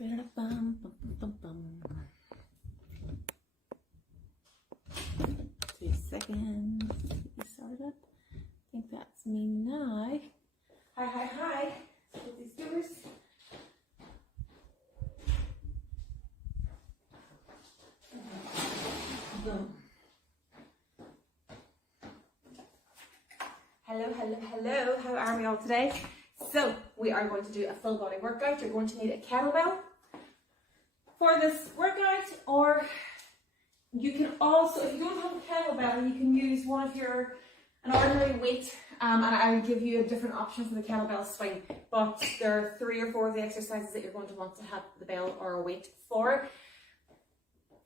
2 seconds. Get you started up. I think that's me now. Hi. Put these doors. Boom. Hello. How are we all today? So we are going to do a full body workout. You're going to need a kettlebell for this workout, or you can also, if you don't have a kettlebell, you can use one of an ordinary weight, and I will give you a different option for the kettlebell swing. But there are 3 or 4 of the exercises that you're going to want to have the bell or a weight for.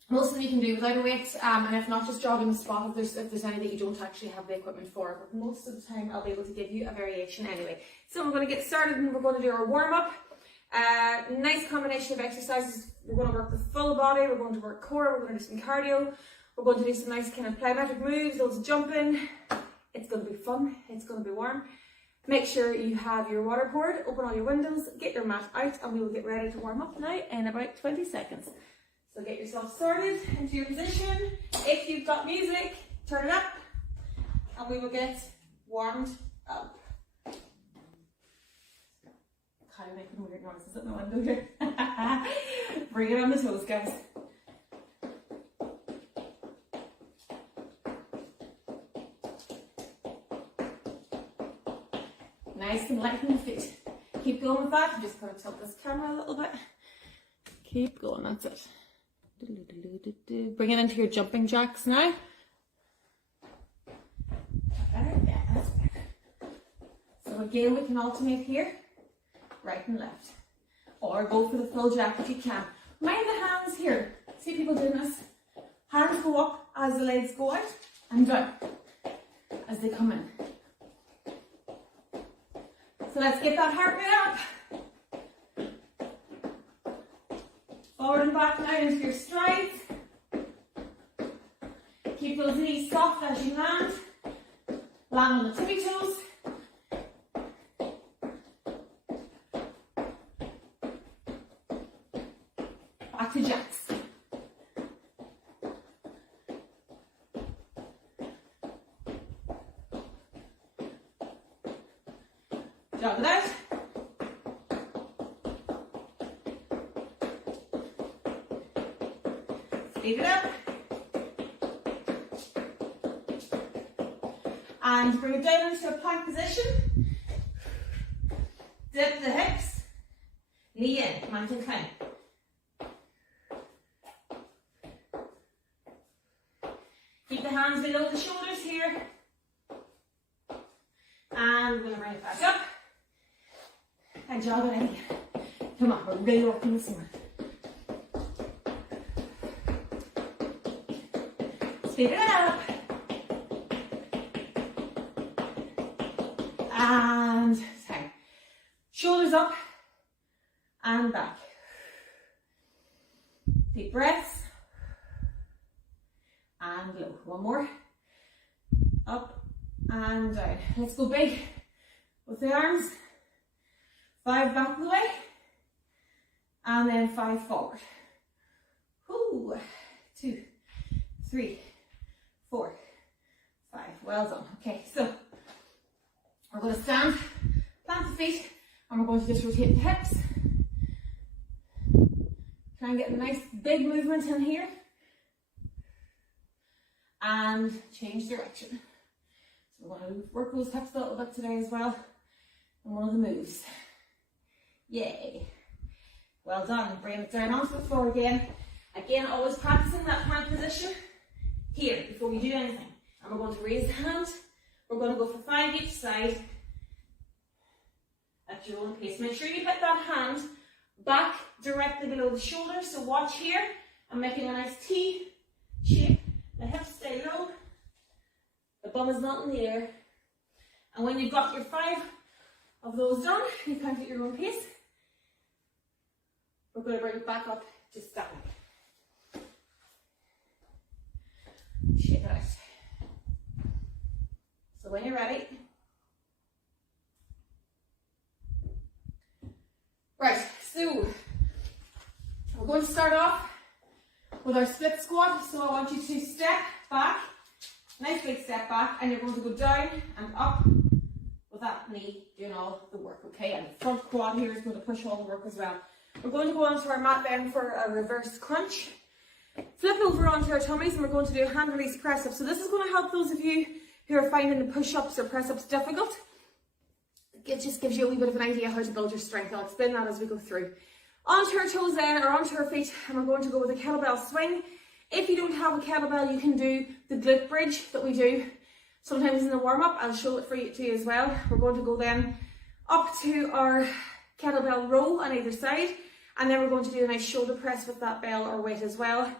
Most of them you can do without a weight, and if not, just jog in the spot if there's any that you don't actually have the equipment for. But most of the time I'll be able to give you a variation anyway. So we're going to get started and we're going to do our warm-up. Nice combination of exercises. We're going to work the full body, we're going to work core, we're going to do some cardio, we're going to do some nice kind of plyometric moves, loads of jumping. It's going to be fun, it's going to be warm. Make sure you have your water poured, open all your windows, get your mat out, and we will get ready to warm up now in about 20 seconds. So get yourself started into your position. If you've got music, turn it up, and we will get warmed up. Kind of making weird noises at my window here. Bring it on the toes, guys. Nice and light in the feet. Keep going with that. I'm just going to tilt this camera a little bit. Keep going, that's it. Bring it into your jumping jacks now. Better? Yeah, that's better. So again, we can alternate here, right and left. Or go for the full jack if you can. Mind the hands here. See people doing this? Hands go up as the legs go out and down as they come in. So let's get that heart rate up. Forward and back now into your strides. Keep those knees soft as you land. Land on the tippy toes. Back to jacks. Jog it out. Speed it up. And bring it down into a plank position. Dip the hips. Knee in, mountain climb. Keep the hands below the shoulders here. And we're going to bring it back up. And jog it in again. Come on, we're really working this one. Speed it up. And sorry. Shoulders up and back. Deep breaths. And low. One more. Up and down. Let's go big with the arms. 5 back of the way. And then 5 forward. 2, 3, 4, 5. Well done. Okay, so we're going to stand, plant the feet, and we're going to just rotate the hips. Try and get a nice big movement in here. And change direction. So we're going to work those hips a little bit today as well. And one of the moves. Yay. Well done. Bring it down onto the floor again. Again, always practicing that plank position here before we do anything. And we're going to raise the hand. We're going to go for 5 each side at your own pace. Make sure you put that hand back directly below the shoulder. So watch here. I'm making a nice T shape. The hips stay low. The bum is not in the air. And when you've got your 5 of those done, you count at your own pace. We're going to bring it back up just that way. Shake it out. So when you're ready, right, so We're going to start off with our split squat. So I want you to step back, nice big step back, and you're going to go down and up with that knee doing all the work, okay? And the front quad here is going to push all the work as well. We're going to go onto our mat then for a reverse crunch. Flip over onto our tummies and we're going to do a hand release press up. So this is going to help those of you who are finding the push-ups or press-ups difficult. It just gives you a wee bit of an idea how to build your strength. I'll explain that as we go through. Onto our toes then, or onto our feet, and we're going to go with a kettlebell swing. If you don't have a kettlebell, you can do the glute bridge that we do sometimes in the warm-up. I'll show it for you too as well. We're going to go then up to our kettlebell row on either side, and then we're going to do a nice shoulder press with that bell or weight as well.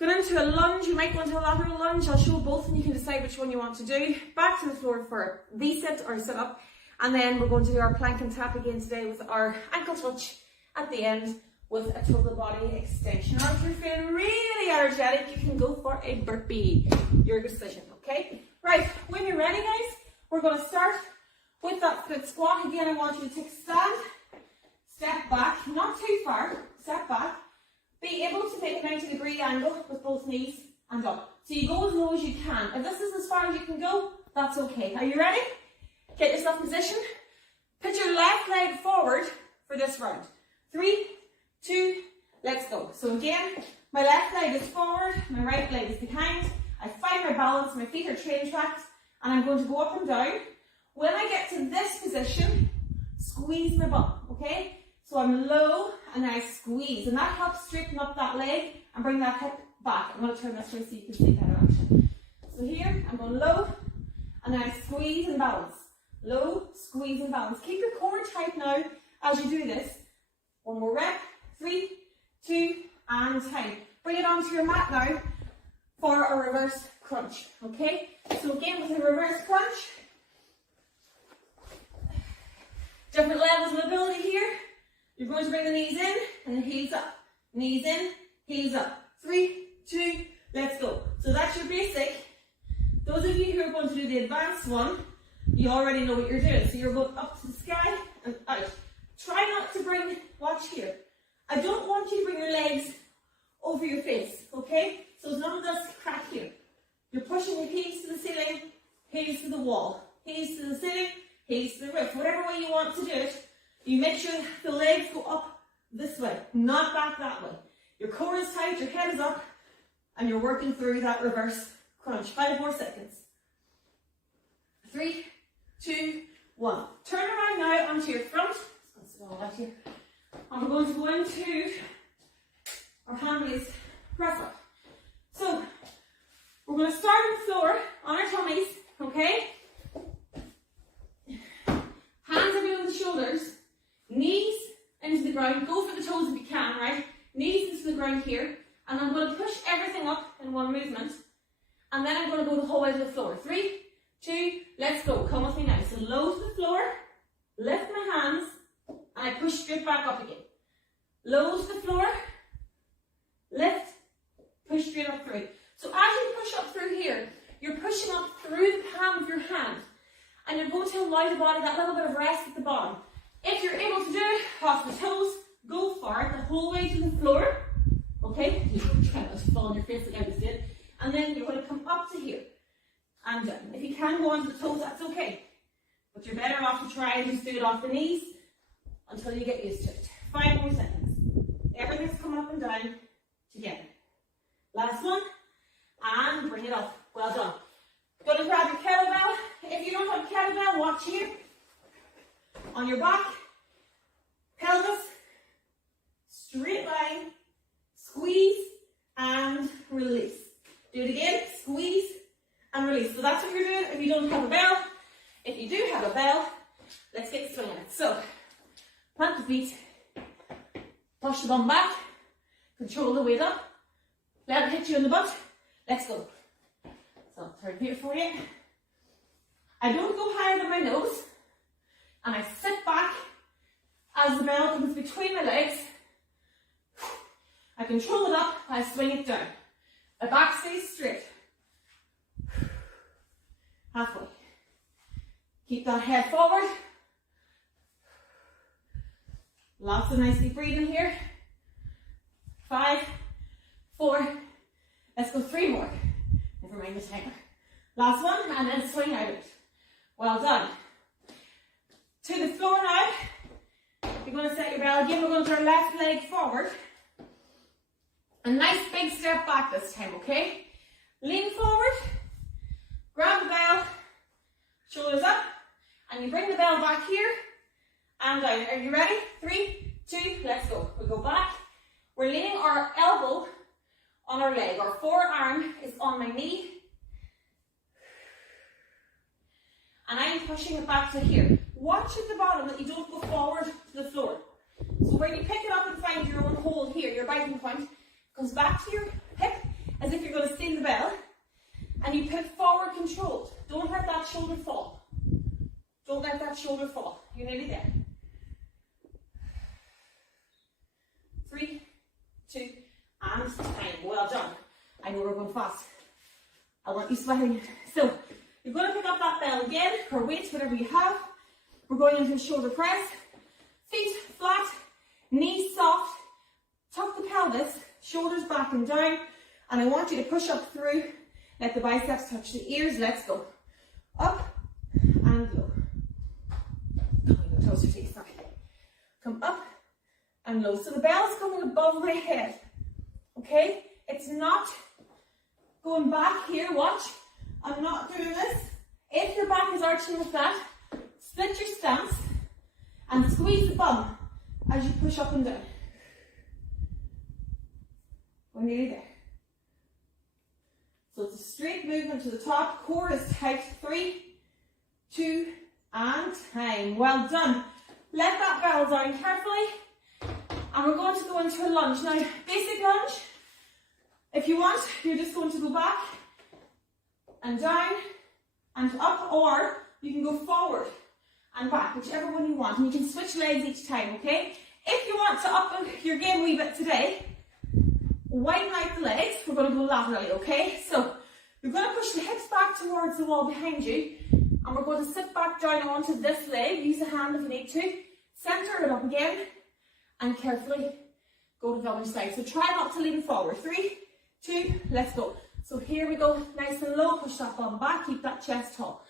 Going into a lunge, you might go into a lateral lunge. I'll show both and you can decide which one you want to do. Back to the floor for a V-sit or a sit-up. And then we're going to do our plank and tap again today with our ankle touch at the end with a total body extension. Or if you're feeling really energetic, you can go for a burpee. Your decision, okay? Right, when you're ready, guys, we're going to start with that split squat. Again, I want you to take a stand, step back, not too far, step back. Be able to make a 90-degree angle with both knees and up. So you go as low as you can. If this is as far as you can go, that's okay. Are you ready? Get yourself in position. Put your left leg forward for this round. 3, 2, let's go. So again, my left leg is forward, my right leg is behind. I find my balance, my feet are train tracked, and I'm going to go up and down. When I get to this position, squeeze my bum, okay? So I'm low and I squeeze, and that helps straighten up that leg and bring that hip back. I'm going to turn this way so you can see better action. So here, I'm going low, and then I squeeze and balance. Low, squeeze and balance. Keep your core tight now as you do this. One more rep. 3, 2, and tight. Bring it onto your mat now for a reverse crunch. Okay? So again, with a reverse crunch, different levels of ability here. You're going to bring the knees in and the heels up. Knees in, heels up. 3, 2, let's go. So that's your basic. Those of you who are going to do the advanced one, you already know what you're doing. So you're going up to the sky and out. Try not to bring, watch here. I don't want you to bring your legs over your face, okay? So none of this crack here. You're pushing your heels to the ceiling, heels to the wall, heels to the ceiling, heels to the roof. Whatever way you want to do it, you make sure the legs go up this way, not back that way. Your core is tight, your head is up, and you're working through that reverse crunch. 5 more seconds. 3, 2, 1. Turn around now onto your front. And we're going to go into our hand release press up. So we're going to start on the floor on our tummies, okay? Hands over the shoulders, knees into the ground. Go for the toes if you can, right? Knees into the ground here. And I'm going to push everything up in one movement. And then I'm going to go the whole way to the floor. 3, 2, let's go. Come with me now. So low to the floor, lift my hands, and I push straight back up again. Low to the floor, lift, push straight up through. So as you push up through here, you're pushing up through the palm of your hand. And you're going to allow the body that little bit of rest at the bottom. If you're able to do it off the toes, go for it the whole way to the floor. Okay? You're trying not to fall on your face like I just did. And then you're going to come up to here. And down. If you can go onto the toes, that's okay. But you're better off to try and just do it off the knees until you get used to it. 5 more seconds. Everything's coming up and down together. Last one. And bring it up. Well done. Going to grab your kettlebell. If you don't have a kettlebell, watch here. On your back. Pelvis. Straight line. Squeeze and release. Do it again. Squeeze and release. So that's what you're doing if you don't have a bell. If you do have a bell, let's get swinging it. So, plant the feet, push the bum back, control the weight up, let it hit you in the butt. Let's go. So, turn here for you. I don't go higher than my nose, and I sit back as the bell comes between my legs. I control it up, I swing it down. My back stays straight. Halfway. Keep that head forward. Lots of nice deep breathing here. 5, 4, let's go 3 more. Never mind the timer. Last one, and then swing out of it. Well done. To the floor now. You're going to set your bell again. We're going to turn left leg forward. A nice big step back this time, okay? Lean forward, grab the bell, shoulders up, and you bring the bell back here and down. Are you ready? 3, 2, let's go. We go back. We're leaning our elbow on our leg. Our forearm is on my knee. And I'm pushing it back to here. Watch at the bottom that you don't go forward to the floor. So when you pick it up and find your own hold here, your biting point comes back to your hip as if you're going to steal the bell. And you put forward controlled. Don't let that shoulder fall. Don't let that shoulder fall. You're nearly there. 3, 2, and time. Well done. I know we're going fast. I want you sweating. So, you're going to pick up that bell again, or weights, whatever you have. We're going into a shoulder press. Feet flat, knees soft. Tuck the pelvis, shoulders back and down. And I want you to push up through. Let the biceps touch the ears. Let's go. Up and low. Coming closer to your side. Come up and low. So the bell is coming above my head. Okay? It's not going back here. Watch. I'm not doing this. If your back is arching like that, split your stance and squeeze the bum as you push up and down. We're nearly there. So it's a straight movement to the top. Core is tight. 3, 2, and time. Well done. Let that bell down carefully. And we're going to go into a lunge. Now, basic lunge. If you want, you're just going to go back and down and up, or you can go forward and back, whichever one you want. And you can switch legs each time, okay? If you want to up your game a wee bit today, widen out the legs. We're going to go laterally, okay? So you're going to push the hips back towards the wall behind you, and we're going to sit back down onto this leg. Use a hand if you need to. Center it up again, and carefully go to the other side. So try not to lean forward. 3, 2, let's go. So here we go, nice and low. Push that bum back, keep that chest tall.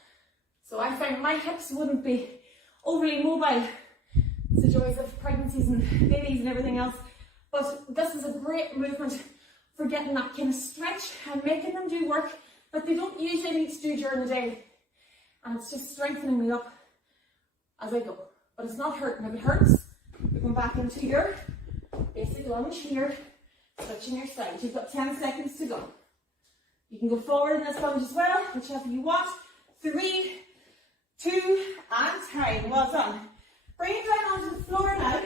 So I find my hips wouldn't be overly mobile. It's the joys of pregnancies and babies and everything else. But this is a great movement for getting that kind of stretch and making them do work that they don't usually need to do during the day. And it's just strengthening me up as I go. But it's not hurting. If it hurts, you're going back into your basic lunge here, switching your sides. You've got 10 seconds to go. You can go forward in this lunge as well, whichever you want. 3, 2, and time. Well done. Bring it down onto the floor now.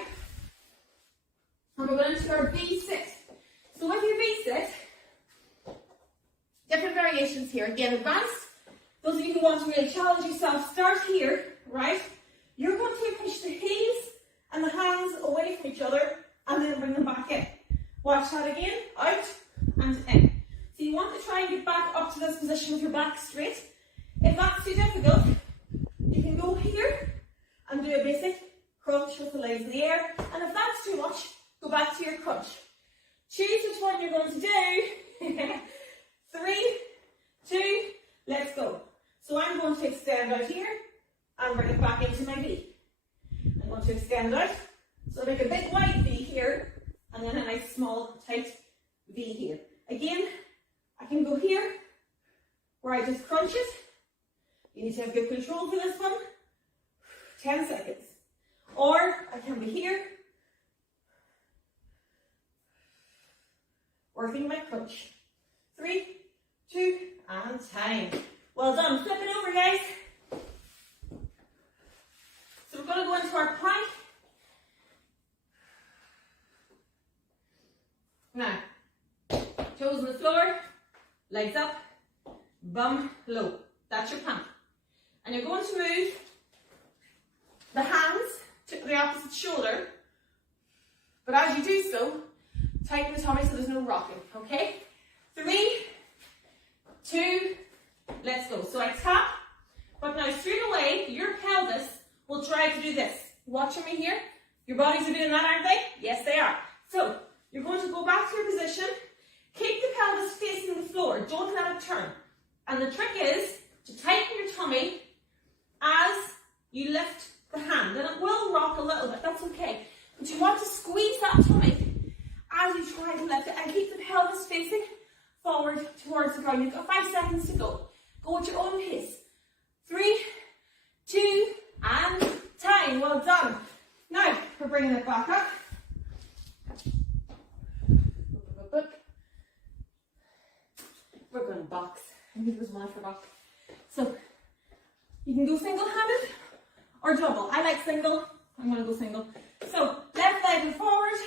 And we're going to our V-sit. So with your V-sit, different variations here. Again, advanced. Those of you who want to really challenge yourself, start here, right? You're going to push the heels and the hands away from each other and then bring them back in. Watch that again. Out and in. So you want to try and get back up to this position with your back straight. If that's too difficult, you can go here and do a basic crunch with the legs in the air. And if that's too much, go back to your crunch. Choose which one you're going to do. 3, 2, let's go. So I'm going to extend out here and bring it back into my V. I'm going to extend out. So make a big wide V here and then a nice small tight V here. Again, I can go here where I just crunch it. You need to have good control for this one. 10 seconds. Or I can be here, working my crunch. 3, 2, and time. Well done. Flip it over, guys. So we're going to go into our plank. Now, toes on the floor, legs up, bum low. That's your plank. And you're going to move the hands to the opposite shoulder. But as you do so, tighten the tummy so there's no rocking, okay? 3, 2, let's go. So I tap, but now straight away, your pelvis will try to do this. Watching me here? Your bodies are doing that, aren't they? Yes, they are. So You're going to go back to your position. Keep the pelvis facing the floor. Don't let it turn. And the trick is to tighten your tummy as you lift the hand. And it will rock a little bit, that's okay. But you want to squeeze that tummy as you try to lift it and keep the pelvis facing forward towards the ground. You've got 5 seconds to go. Go at your own pace. 3, 2, and time. Well done. Now, we're bringing it back up. We're going to box. I think there's one for box. So, you can go single-handed or double. I like single. I'm going to go single. So, left leg and forward.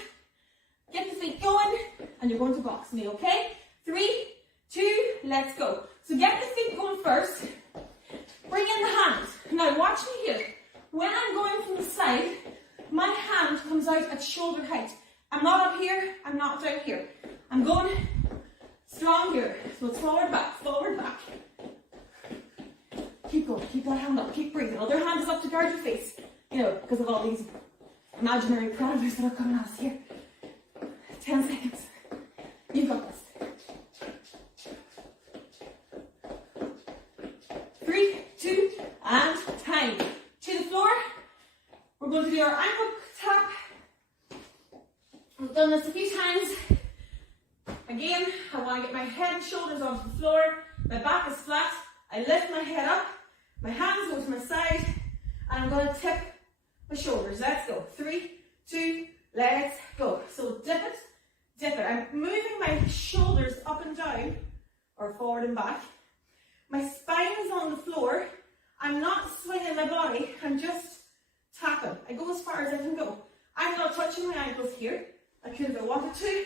Get the feet going. And you're going to box me, okay? 3, 2, let's go. So, get the feet going first. Bring in the hand. Now, watch me here. When I'm going from the side, my hand comes out at shoulder height. I'm not up here. I'm not down here. I'm going strong here. So it's forward, back, forward, back. Keep going. Keep that hand up. Keep breathing. Other hand is up to guard your face. You know, because of all these imaginary predators that are coming at us here. 10 seconds. You've got this. 3, 2, and time. To the floor. We're going to do our ankle tap. We've done this a few times. Again, I want to get my head and shoulders onto the floor. My back is flat. I lift my head up. My hands go to my side. And I'm going to tip my shoulders. Let's go. 3, 2, let's go. So dip it, dip it. I'm moving my shoulders up and down, or forward and back. My spine is on the floor. I'm not swinging my body. I'm just tapping. I go as far as I can go. I'm not touching my ankles here. I could if I wanted to.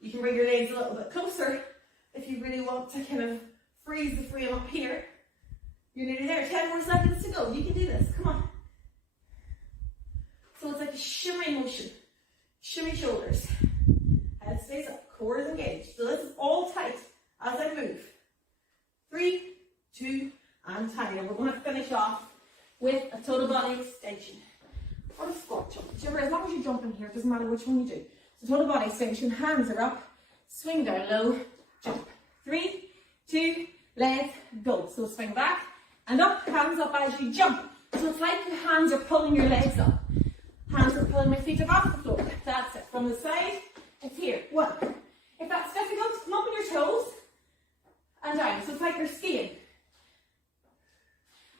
You can bring your legs a little bit closer if you really want to kind of freeze the frame up here. You're nearly there. 10 more seconds to go. You can do this. Come on. So it's like a shimmy motion. Shimmy shoulders. Head stays up. Core is engaged. So this is all tight as I move. 3, 2, and time. And we're going to finish off with a total body extension. Or a squat jump. Whichever, as long as you jump in here, it doesn't matter which one you do. So total body extension, hands are up, swing down low, jump. 3, 2, let's go. So swing back and up, hands up as you jump. So it's like your hands are pulling your legs up. Hands are pulling my feet up off the floor. That's it. From the side, it's here. 1. If that's difficult, come up on your toes and down. So it's like you're skiing.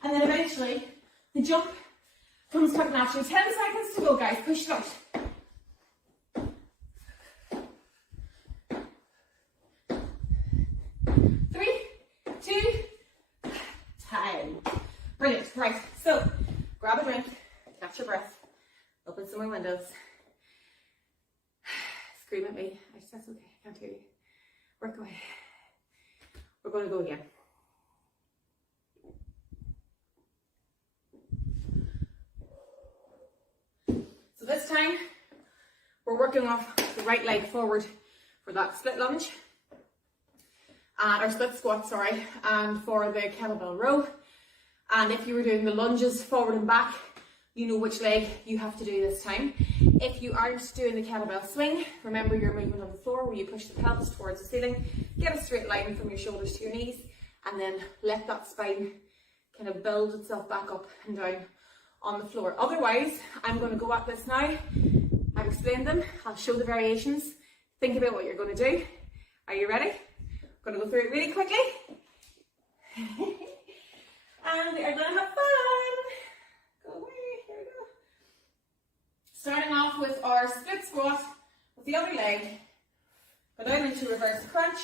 And then eventually, the jump comes quite naturally. 10 seconds to go, guys. Push it out. 3, 2, time. Brilliant. Right. So, grab a drink, catch your breath, open some more windows. Scream at me. That's okay. I can't hear you. Work away. We're going to go again. So this time, we're working off the right leg forward for that split lunge, or split squat, sorry, and for the kettlebell row. And if you were doing the lunges forward and back, you know which leg you have to do this time. If you aren't doing the kettlebell swing, remember your movement on the floor where you push the pelvis towards the ceiling, get a straight line from your shoulders to your knees, and then let that spine kind of build itself back up and down on the floor. Otherwise, I'm going to go at this now. I've explained them. I'll show the variations. Think about what you're going to do. Are you ready? I'm going to go through it really quickly. And we are going to have fun. Go away. Here we go. Starting off with our split squat with the other leg. Go down into reverse crunch.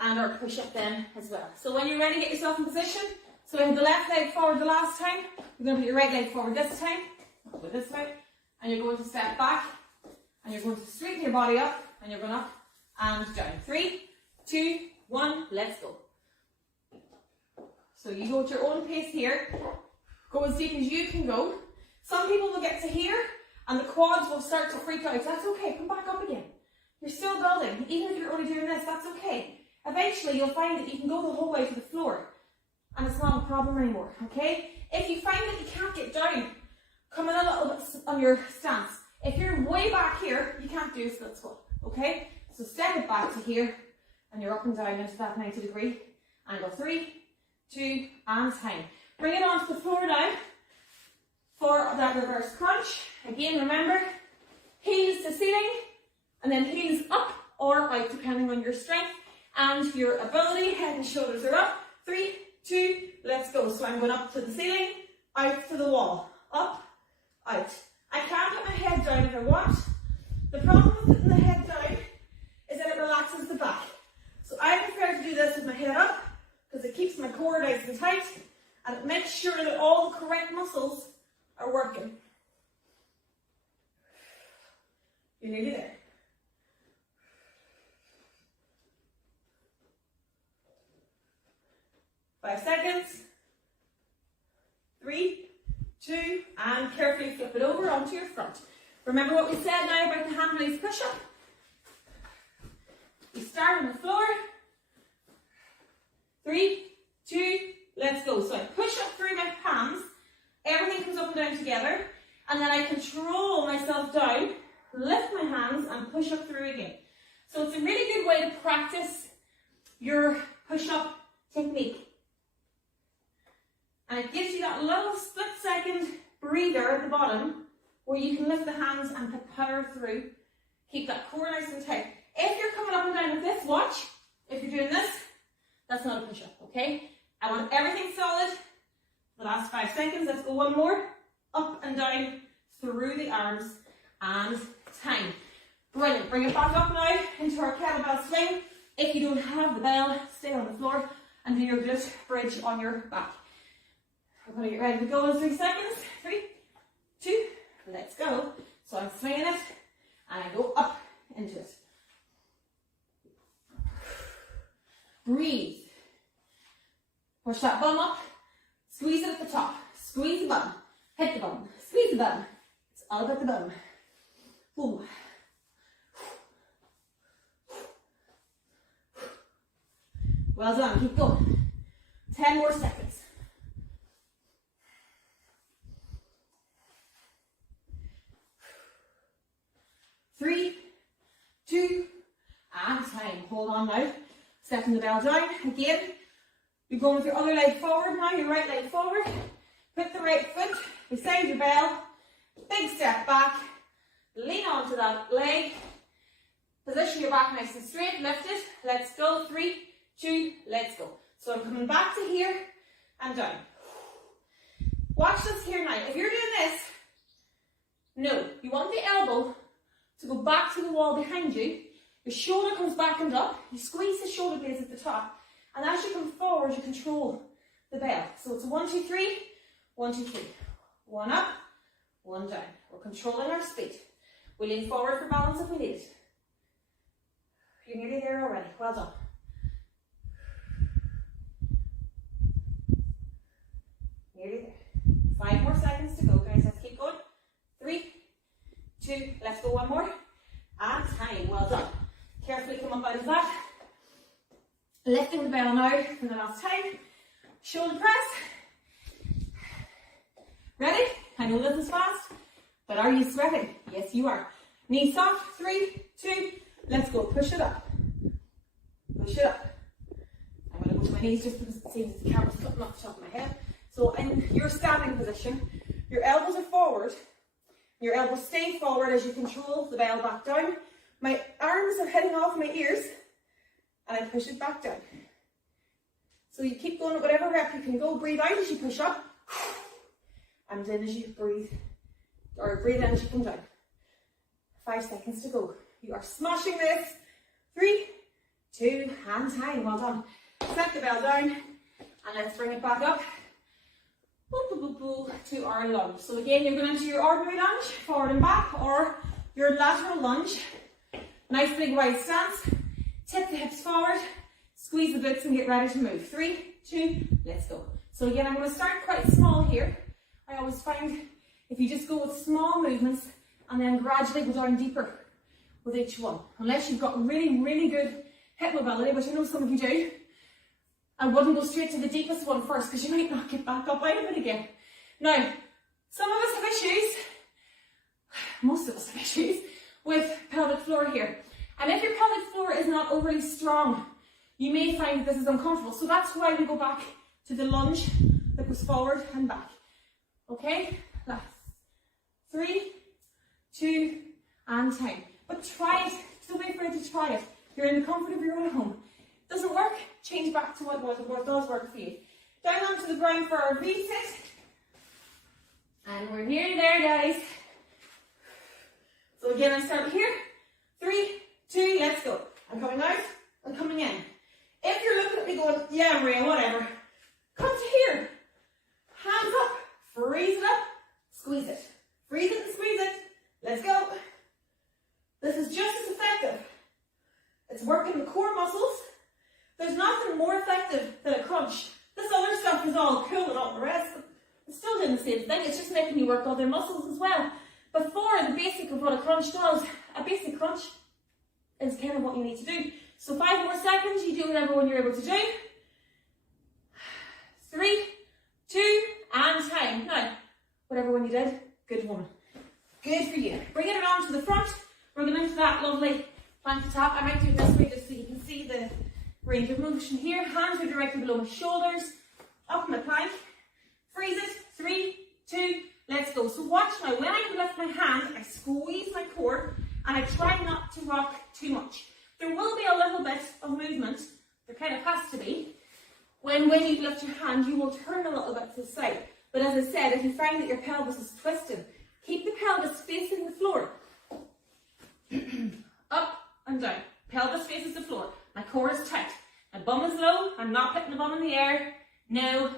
And our push up then as well. So when you're ready, get yourself in position. So we had the left leg forward the last time. You're going to put your right leg forward this time. Go this way. And you're going to step back. And you're going to straighten your body up. And you're going up and down. 3, 2, 1. Let's go. So you go at your own pace here. Go as deep as you can go. Some people will get to here and the quads will start to freak out. That's okay. Come back up again. You're still building. Even if you're only doing this, that's okay. Eventually you'll find that you can go the whole way to the floor. And it's not a problem anymore, okay? If you find that you can't get down, come in a little bit on your stance. If you're way back here, you can't do a split squat, okay? So step it back to here, and you're up and down into that 90-degree angle. 3, 2, and time. Bring it onto the floor now for that reverse crunch. Again, remember, heels to ceiling, and then heels up or out, depending on your strength and your ability. Head and shoulders are up. 3, 2, let's go. So I'm going up to the ceiling, out to the wall, up, out. I can put my head down if I want. The problem with putting the head down is that it relaxes the back. So I prefer to do this with my head up because it keeps my core nice and tight and it makes sure that all the correct muscles are working. You're nearly there. Five seconds. 3, 2, and carefully flip it over onto your front. Remember what we said now about the hand raise push-up? You start on the floor. 3, 2, let's go. So I push up through my palms. Everything comes up and down together. And then I control myself down, lift my hands, and push up through again. So it's a really good way to practice your push-up technique. And it gives you that little split-second breather at the bottom where you can lift the hands and power through. Keep that core nice and tight. If you're coming up and down with this, watch. If you're doing this, that's not a push-up, okay? I want everything solid. The last 5 seconds, let's go one more. Up and down through the arms and time. Brilliant. Bring it back up now into our kettlebell swing. If you don't have the bell, stay on the floor and do your glute bridge on your back. We're going to get ready to go in 3 seconds. 3, 2, let's go. So I'm swinging it and I go up into it. Breathe. Push that bum up. Squeeze it at the top. Squeeze the bum. Hit the bum. Squeeze the bum. It's all about the bum. Ooh. Well done. Keep going. 10 more seconds. Three, 2, and time. Hold on now. Stepping the bell down. Again, you're going with your other leg forward now, your right leg forward. Put the right foot beside your bell. Big step back. Lean onto that leg. Position your back nice and straight. Lift it. Let's go. 3, 2, let's go. So I'm coming back to here and down. Watch this here now. If you're doing this, no, you want the elbow to go back to the wall behind you. Your shoulder comes back and up. You squeeze the shoulder blades at the top. And as you come forward, you control the bell. So it's a 1, 2, 3, 1, 2, 3. 1 up, 1 down. We're controlling our speed. We lean forward for balance if we need it. You're nearly there already. Well done. Nearly there. 5 more seconds to go, guys. Let's keep going. 3, 2, let's go one more. And time. Well done. Carefully come up out of that. Lifting the bell now for the last time. Shoulder press. Ready? I know this is fast, but are you sweating? Yes, you are. Knees soft. 3, 2, let's go. Push it up. Push it up. I'm going to go to my knees just because it seems the camera's cutting off the top of my head. So in your standing position, your elbows are forward. Your elbows stay forward as you control the bell back down. My arms are heading off my ears and I push it back down. So you keep going at whatever rep you can go. Breathe out as you push up and in as you breathe, or breathe in as you come down. 5 seconds to go. You are smashing this. 3, 2, and time. Well done. Set the bell down and let's bring it back up to our lunge. So again, you're going into your ordinary lunge, forward and back, or your lateral lunge. Nice big wide stance. Tip the hips forward, squeeze the glutes and get ready to move. 3, 2, let's go. So again, I'm going to start quite small here. I always find if you just go with small movements and then gradually go down deeper with each one. Unless you've got really, really good hip mobility, which I know some of you do, I wouldn't go straight to the deepest one first because you might not get back up out of it again. Now, some of us have issues most of us have issues with pelvic floor here. And if your pelvic floor is not overly strong, you may find that this is uncomfortable. So that's why we go back to the lunge that goes forward and back. Okay, last 3, 2, and time. But try it. Just wait for it to try it. You're in the comfort of your own home. Doesn't work? Change back to what does work for you. Down onto the ground for our reset. And we're nearly there, guys. So again, I start here. 3, 2, let's go. I'm coming out, I'm coming in. If you're looking at me going, yeah, Maria, whatever, come to here. Hands up, freeze it up, squeeze it. Freeze it and squeeze it. Let's go. This is just as effective. It's working the core muscles. There's nothing more effective than a crunch. This other stuff is all cool and all the rest. It's still doing the same thing. It's just making you work all their muscles as well. But for the basic of what a crunch does, a basic crunch is kind of what you need to do. So 5 more seconds, you do whatever one you're able to do. 3, 2, and time. Now, whatever one you did, good woman. Good for you. Bringing it on to the front. We're going into that lovely plank to top. I might do it this way just so you can see the range of motion here. Hands are directly below my shoulders. Up in my plank. Freeze it. 3, 2, let's go. So watch now. When I lift my hand, I squeeze my core and I try not to rock too much. There will be a little bit of movement. There kind of has to be. When you lift your hand, you will turn a little bit to the side. But as I said, if you find that your pelvis is twisted, keep the pelvis facing the floor. Up and down. Pelvis faces the floor. My core is tight. My bum is low. I'm not putting the bum in the air. No.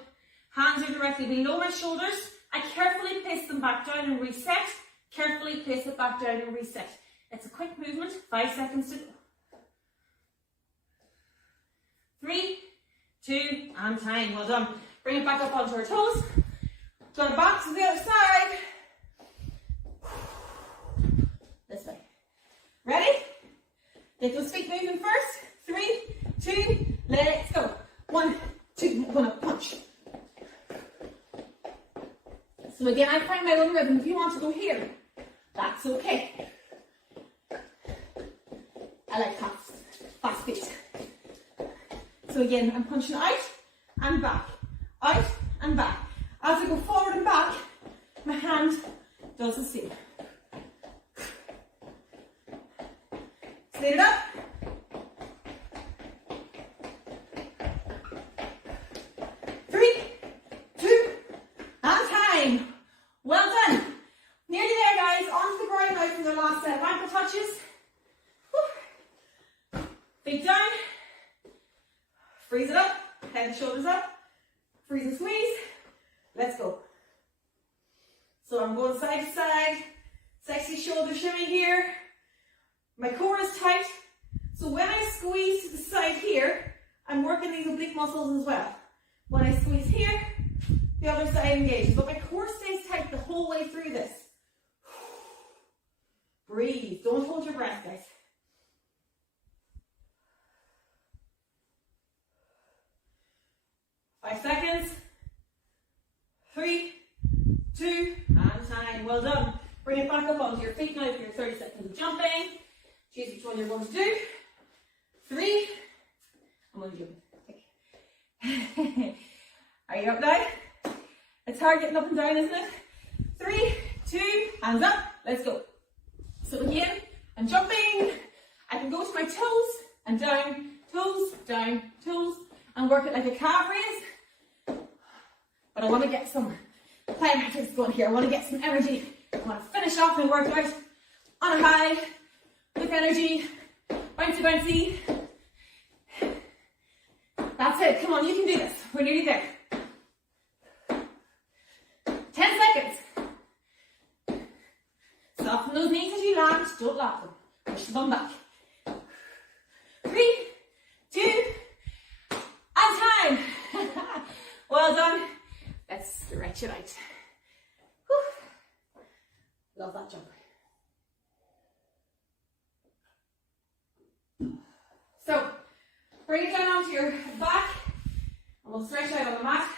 Hands are directly below my shoulders. I carefully place them back down and reset. Carefully place it back down and reset. It's a quick movement. 5 seconds to go. 3, 2, and time. Well done. Bring it back up onto our toes. Gonna back to the other side. This way. Ready? Get those feet moving first. 3, 2, let's go. 1, 2, I'm gonna punch. So again, I find my own rhythm. If you want to go here, that's okay. I like fast pace. So again, I'm punching out and back, out and back. As I go forward and back, my hand does the same. Stand it up. 3, 2, and time. Well done. Nearly there, guys. Onto the ground now for the last set of ankle touches. Woo. Feet down. Freeze it up. Head and shoulders up. Freeze and squeeze. Let's go. So I'm going side to side. Sexy shoulder shimmy here. My core is tight. So when I squeeze to the side here, I'm working these oblique muscles as well. When I squeeze here, the other side engages. But my core stays tight the whole way through this. Breathe. Don't hold your breath, guys. Five seconds. 3, 2, and time. Well done. Bring it back up onto your feet now for your 30 seconds of jumping. Choose which one you're going to do. 3. I'm going to jump. Okay. Are you up now? It's hard getting up and down, isn't it? 3, 2, hands up. Let's go. So again, I'm jumping. I can go to my toes and down, toes, and work it like a calf raise. But I want to get some plyometrics going here. I want to get some energy. I want to finish off my workout on a high, with energy, bouncy, bouncy. That's it. Come on, you can do this. We're nearly there. 10 seconds. Soften those knees as you land. Don't lock them. Push the bum back. 3, 2, and time. Well done. Let's stretch it out. Whew. Love that jump. So, bring it down onto your back, and we'll stretch out on the mat.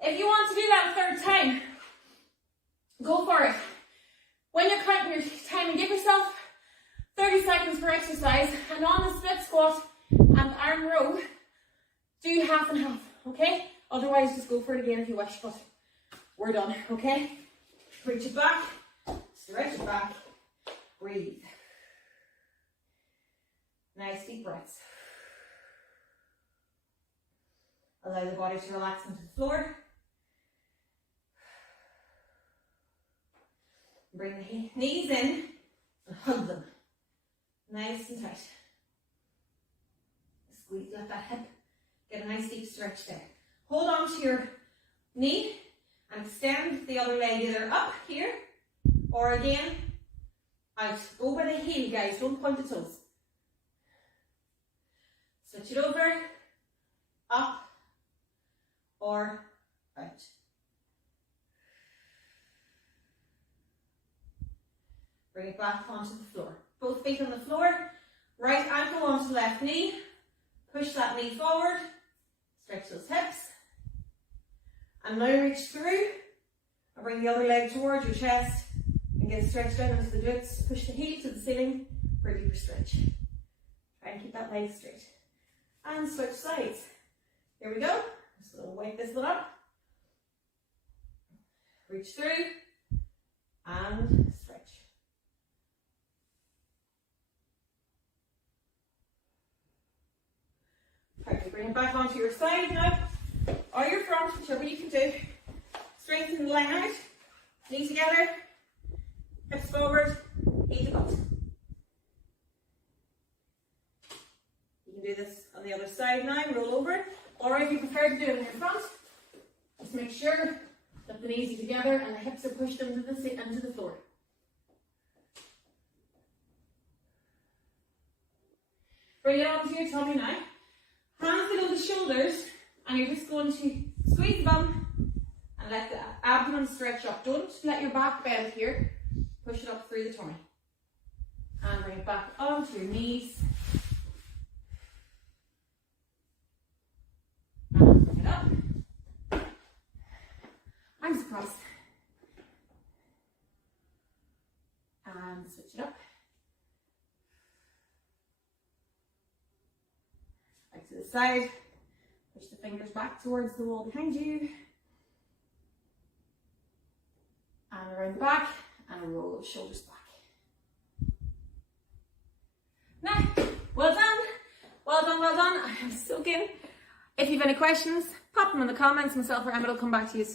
If you want to do that a third time, go for it. When you're counting per exercise, and on the split squat and arm row, do half and half, okay? Otherwise, just go for it again if you wish, but we're done, okay? Reach it back, stretch it back, breathe. Nice deep breaths. Allow the body to relax onto the floor. Bring the knees in and hug them. Nice and tight. Squeeze, let that hip get a nice deep stretch there. Hold on to your knee and extend the other leg either up here or again out. Go by the heel, guys, don't point the toes. Switch it over, up or out. Bring it back onto the floor. Both feet on the floor, right ankle onto left knee. Push that knee forward, stretch those hips. And now reach through and bring the other leg towards your chest and get stretched down into the glutes. Push the heel to the ceiling for a deeper stretch. Try and keep that leg straight. And switch sides. Here we go. Just going to wake this one up. Reach through and stretch. Perfect. Bring it back onto your side now, or your front, whichever you can do. Strengthen the line out, knees together, hips forward, heel to butt. You can do this on the other side now, roll over, or if you prefer to do it in your front, just make sure that the knees are together and the hips are pushed into the floor. Bring it onto your tummy now. Hands below the shoulders, and you're just going to squeeze the bum and let the abdomen stretch up. Don't let your back bend here. Push it up through the tummy. And bring it back onto your knees. And bring it up. Arms across. And switch it up. To the side, push the fingers back towards the wall behind you, and around the back, and roll those shoulders back. Now, well done, well done, well done. I am so good. If you have any questions, pop them in the comments. Myself or Emma will come back to you soon.